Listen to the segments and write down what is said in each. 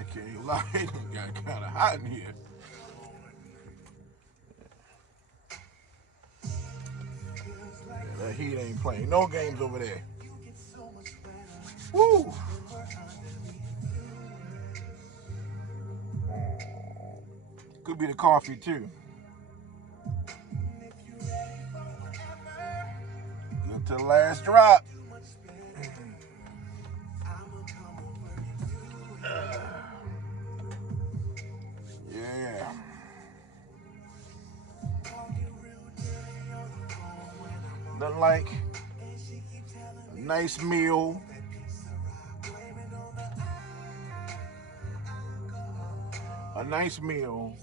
I can't lie, it got kind of hot in here. Yeah, that heat ain't playing no games over there. Woo! Could be the coffee too. Good to the last drop. Yeah. Nothing like a nice meal. A nice meal.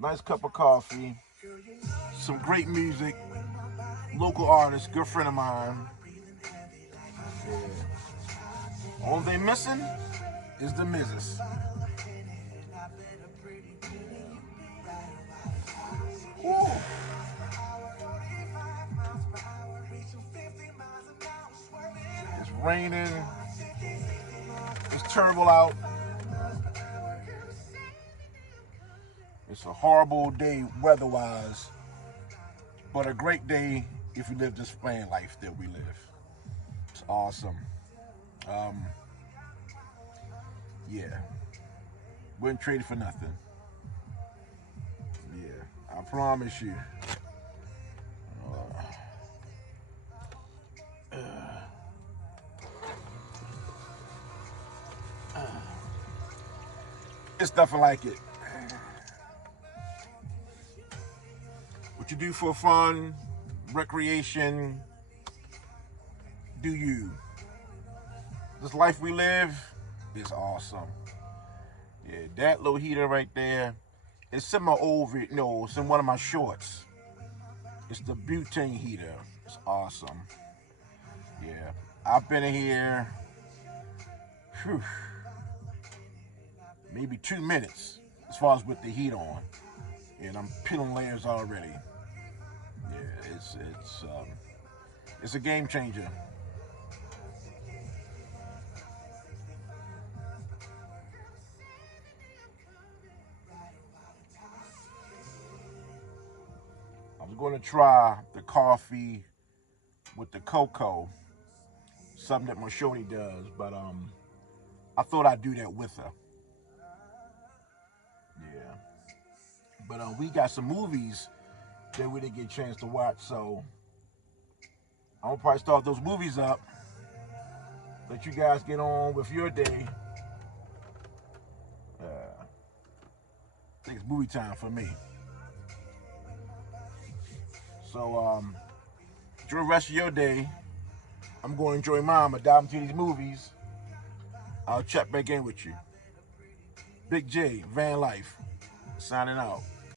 Nice cup of coffee. Some great music. Local artist, good friend of mine. Yeah. All they missing is the missus. Woo. It's raining. It's terrible out. It's a horrible day weather-wise, but a great day if you live this van life that we live. It's awesome. Yeah, wouldn't trade it for nothing. Yeah, I promise you. It's nothing like it. What you do for fun, recreation, do you. This life we live is awesome. Yeah, that little heater right there, it's in my old, no, it's in one of my shorts. It's the butane heater. It's awesome. Yeah, I've been in here, whew, maybe 2 minutes as far as with the heat on, and I'm peeling layers already. Yeah, it's a game changer. I was going to try the coffee with the cocoa, something that my shorty does, but I thought I'd do that with her. Yeah, but we got some movies that we didn't get a chance to watch, so I'm gonna probably start those movies up. Let you guys get on with your day. I think it's movie time for me. So enjoy the rest of your day. I'm going to enjoy mine. I'm gonna dive into these movies. I'll check back in with you. Big J, Van Life, signing out.